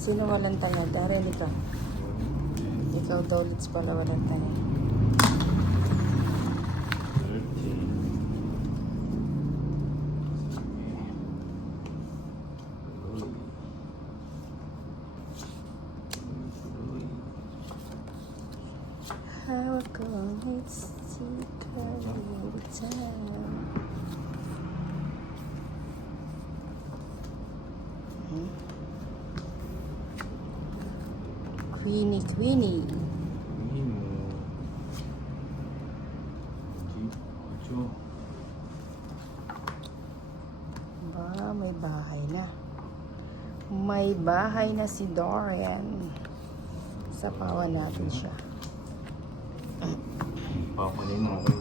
Sino walang tanga? Darren, ikaw. Ikaw, Tolits pala walang tanga. 30. How come it's secret every time? Queenie, Queenie. Ba, may bahay na. May bahay na si Dorian. Sapawan natin siya. Papanin natin.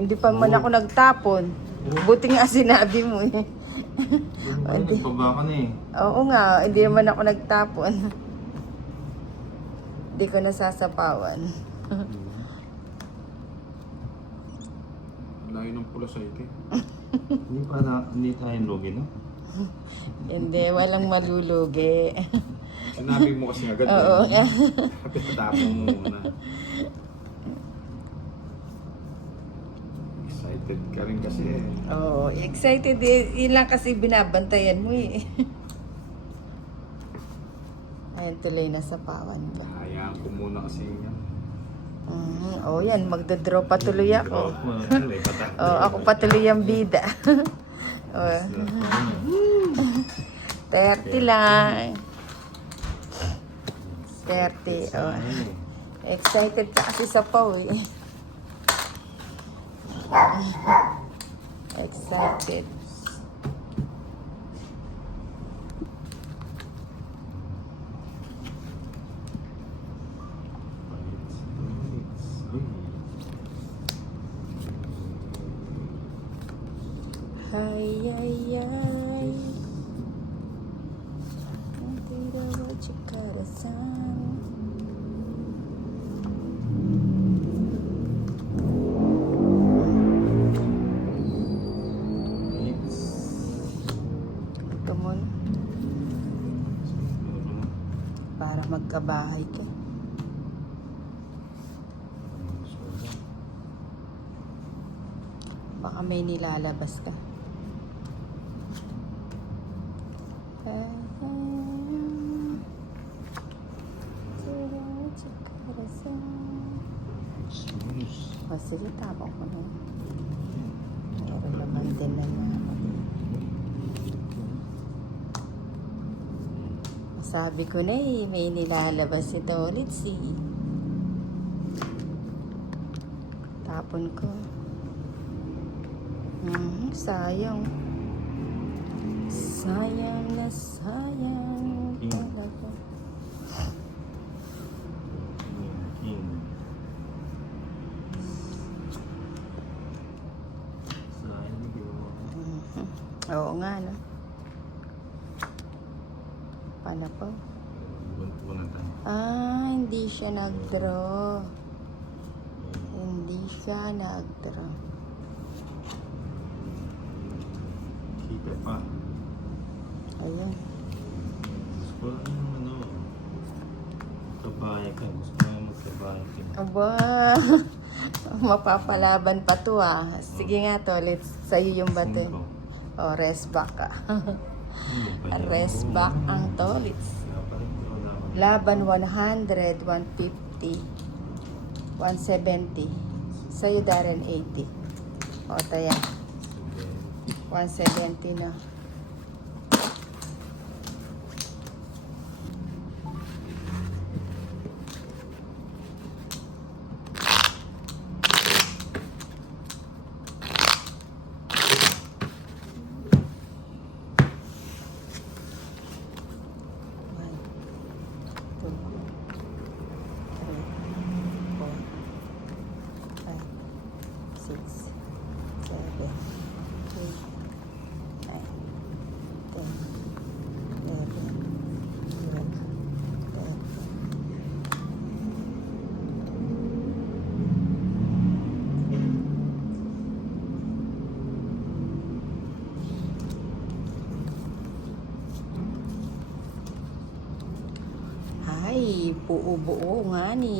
Hindi pa man ako nagtapon. Buti nga sinabi mo eh. Nagpaba ka na eh. Oo nga, hindi naman ako nagtapon. Hindi ko nasasapawan. Layo ng pula sa ito. Hindi tayo lugi, no? Hindi, walang malulugi. Sinabi mo kasi agad. Oo. Kapit patapon mo muna. Excited ka rin kasi eh. Oo, excited eh. Yun lang kasi binabantayan mo eh. Ayan, tuloy na sa pawan ko. Hayaan ko muna kasi yan. Oh, yan, magdodraw pa tuloy ako. Oh, ako patuloy ang bida. Oh. 30 lang. 30. Oh. Excited ka kasi sa paw eh. Excited. Ay, ay, ay. Nanti daw chikarasan. Ito mo na. Para magkabahay ka. Baka may nilalabas ka. O sige, tapang ko na. Meron naman din na sabi ko na eh, may nilalabas ito ulit si. Tapon ko. Sayang. Sayang na sayang talaga. Oo nga, no? Paano po? Hindi siya nag-draw. Hindi siya nag-draw. Kita pa. Ayun. Gusto ko magkabahay ka. Gusto ko magkabahay ka. Aba, mapapalaban pa to ah. Sige nga to, let's sa'yo yung bate. O, rest back ka. Rest back ang tolits. Laban 100, 150, 170. Sa'yo Darren 80. O, taya. 170 na. Six, 7, 8, 9. Ay, buo-buo nga ni.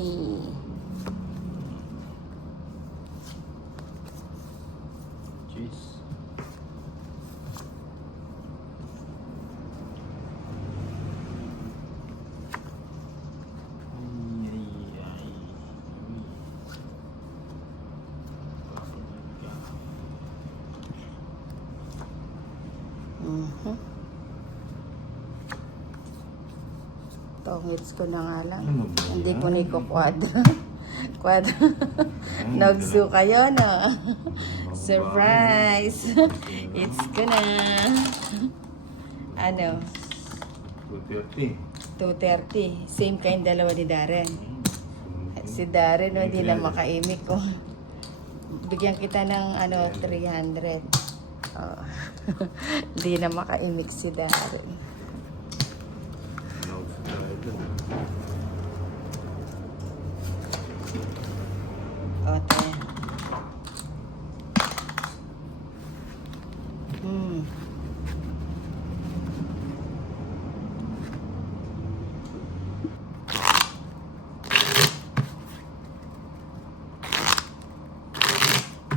Cheese. Ay, ay, ay. Uy. Papalag ka. Mhm. Tongits ko na nga lang. Ano ba yan? Hindi ko ni ko kwadra. Kwadra. Nagsu kayo, no? Surprise! It's ko na. Ano? 230. 2:30. Same kayong dalawa ni Darren. At si Darren, no, hindi na makaimik ko. Bigyan kita ng 300. Oh. Hindi na makaimik si Darren. O, tayo.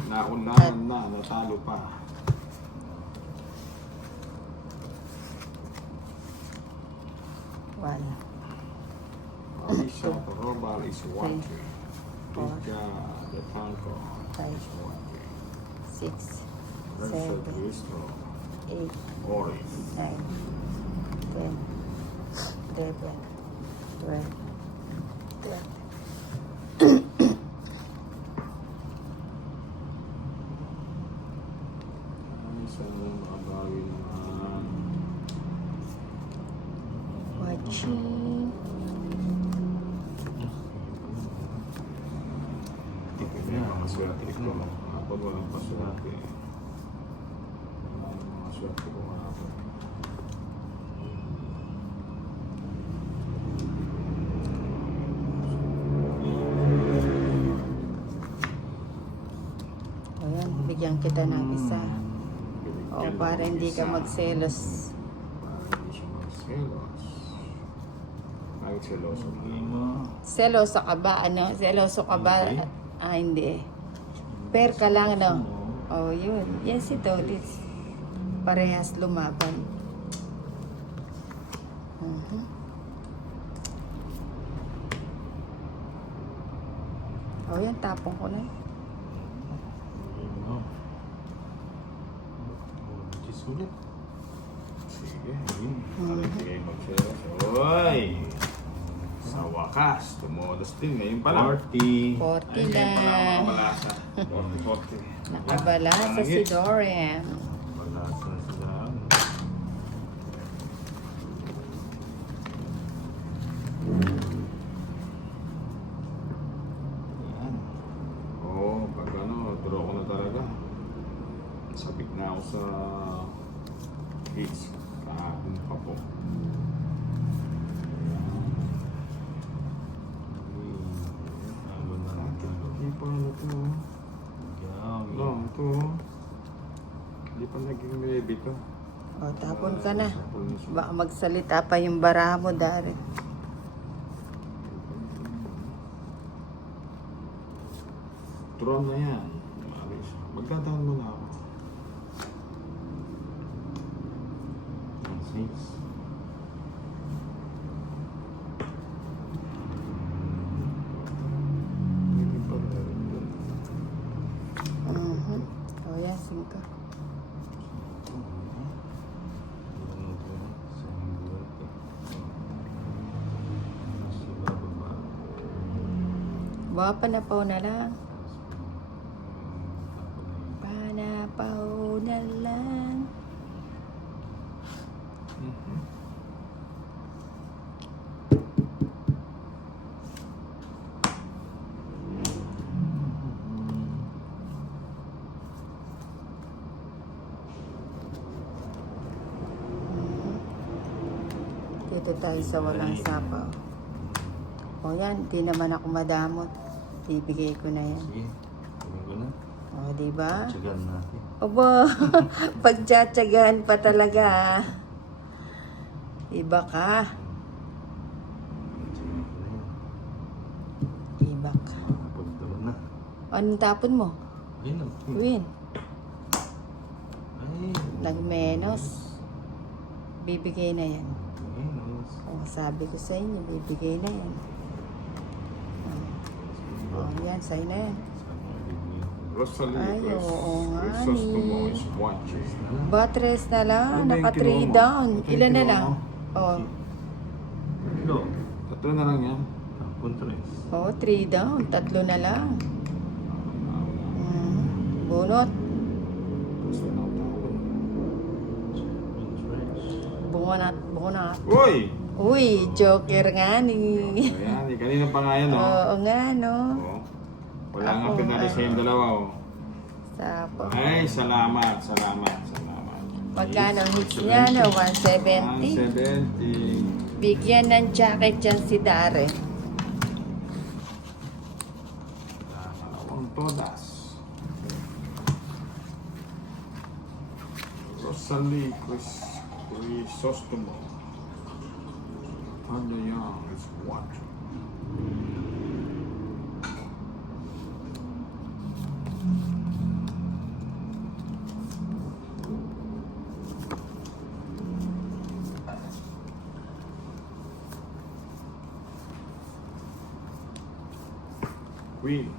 Naunahan na, natalo pa. Wala. Alicia Robal is 1 Four. Rika De Franco Five. is 1 6, Richard 7, Cristo 8, Oris 9, 10, 11, 12, 13. Ay, sana makabawi naman. Watching. Ito niya, mga swerte ko. Kapag walang paswerte. Mga swerte ko nga ako. O yan, bigyan kita ng isa. O, para hindi ka magselos. Para hindi siya magselos. Kahit seloso na. Seloso ka ba? Ano? Seloso ka ba? Okay. Hindi. Pair ka lang, no? Oh, yun. Yan si Tolitz. Parehas lumaban. Mhm. Oh, yan. Tapong ko na. Sulit. Sige, ayun. Parang hindi kayo magselos. Oy! Sa wakas, tumulos din. Ngayon pa lang. 40 40. Ay, ngayon pa lang na. makabalasa. 40. Nakabalasa si Dorian. Balasa sila. Yan. Oo, pag draw ko na talaga. Sabik na ako sa hits. Kahapon pa po. Hindi pa ano to. No, ito. Hindi pa naging ready to. O, tapon ka na. Tapon na siya. Baka magsalita pa yung baraha mo, Darren. Draw na yan. Maris. Magdadaan mo na ako. Six. Hindi pa rin doon. Mhm. O, yan, 5. Baka panapaw na lang. Panapaw na lang. Dito tayo sa walang sapaw. O yan, di naman ako madamot. Ibigay ko na yan. Sige, tuloy ko na. O, diba? Tsagaan natin. Obo, pagtsatsagaan pa talaga. Iba ka. back. Punta na. Anong tapon mo? Ayun lang. Queen. Ay. Nag-menos. Bibigay na yan. Menos. Oh, sabi ko sa inyo, bibigay na yan. Oh, yan, sa'yo na yan. Rosalie Ay, oo nga, Crisostomo ni- is watching. Batres na lang, Ano ba yung naka 3 kinuha mo? down. Ito yung Ilan na kinuha lang? mo? Oh, Ilo. Tatlo na lang yan. Puntres. oh 3 down. 3 na lang. Bunot. Gusto na ako. Bunot. Uy! Uy, joker nga ni. Ayan, kanina pa nga yan, oh. Oo nga, no? Oh. Wala nga Ako pinari sa yung dalawa, oh. Sapo. Ay, salamat. Magkano hits niya, no? 170. 170. Bigyan ng jacket yan si Dare. Dalawang todas. Rosalie Crisostomo. Tanya Young is watching. Queen.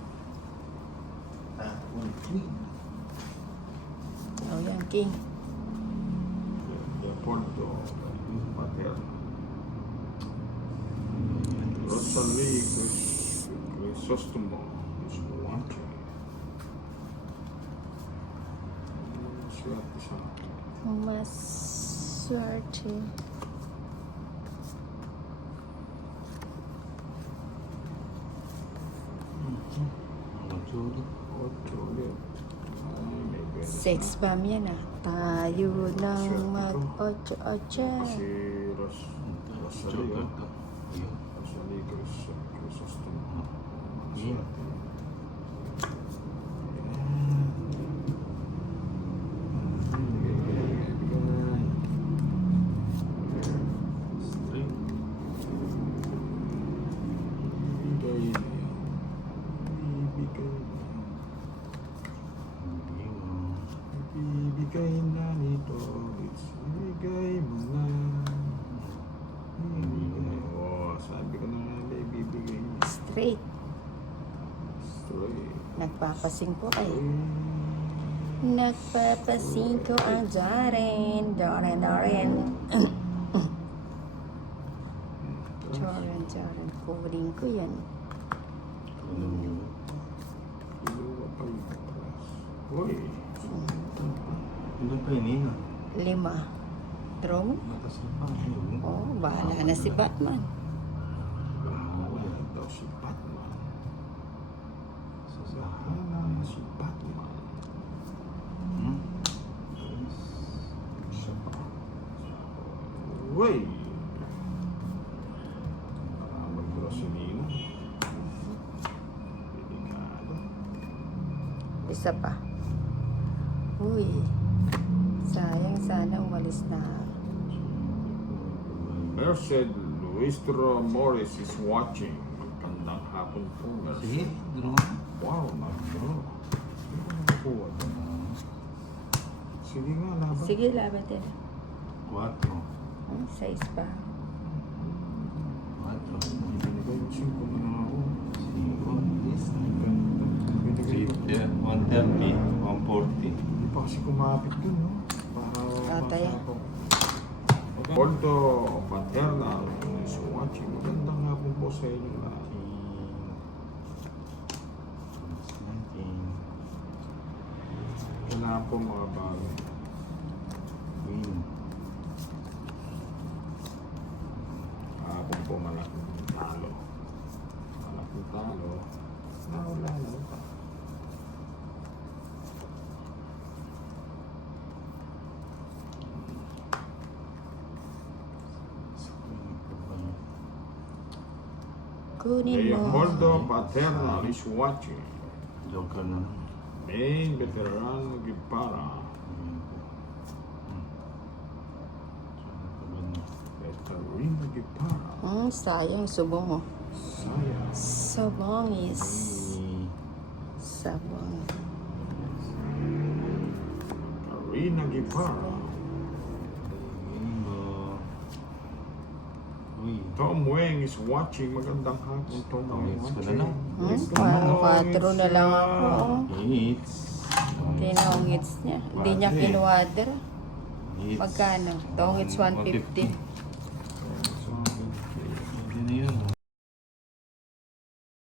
Oh, yan, king. Leopoldo Paterno. Rosalie Crisostomo is watching. Swerte siya. Mas swerte. Ocho ulit. Ay, may pwede Sex siya. bomb yan ah. Tayo nang mag-8-8. Si Rosalie, oh. Rosalie Crisostomo. Swerte. Ibigay na nito, ibigay mo na. Oo, sabi ko na nga, ibibigay mo. Straight. Straight. Nagpapasingko kayo. Nagpapasingko ang Jaren. Jaren. Jaren. Kuring ko yan. Kiluwa pa yung oras. Uy, Hindi pa yun 5. Draw mo? Matas na pa. Ayun. Oh, bahala na si Batman. bahala daw si Batman. Bahala na si Batman. Hmm? Isa pa. Uy! Mag-groselina. Delikado. Isa pa. Uy. Sayang sana umalis na. Merced Luistro Morris is watching. Magandang hapon po, Sige, Merced. draw. Wow, nag-draw. Nakuha ka na. Sige nga, laban. Sige, laban din. 4. 6 pa. 4. Binigay yung 5 na ako. 5. Yes. Ganda. Binigay ko. 130. 140. Hindi pa kasi kumapit dun, no? Para Tataya. Poldo Paternal is watching. Magandang hapon po sa inyo lahat. 19. Kailangan po mga bago. Queen. Hapon po malaking talo. Malaking talo. Wala na. Kunin mo. Leopoldo Paternal is watching. Joker na lang. Main veteran Gipara. Hmm. Veteran Gipara. Sayang subo mo. Sayang. Sabongis. Hey. Sabongis. Karina Guevara. Bingo. Uy. Tom Weng is watching. Magandang hapon, Tom Weng. Tom Weng, wala na. Quatro na lang ako. It's. Tinongits niya. Hindi niya Quadre. kinuwader. It's. Magkano? Tongits 150. Hindi na yun.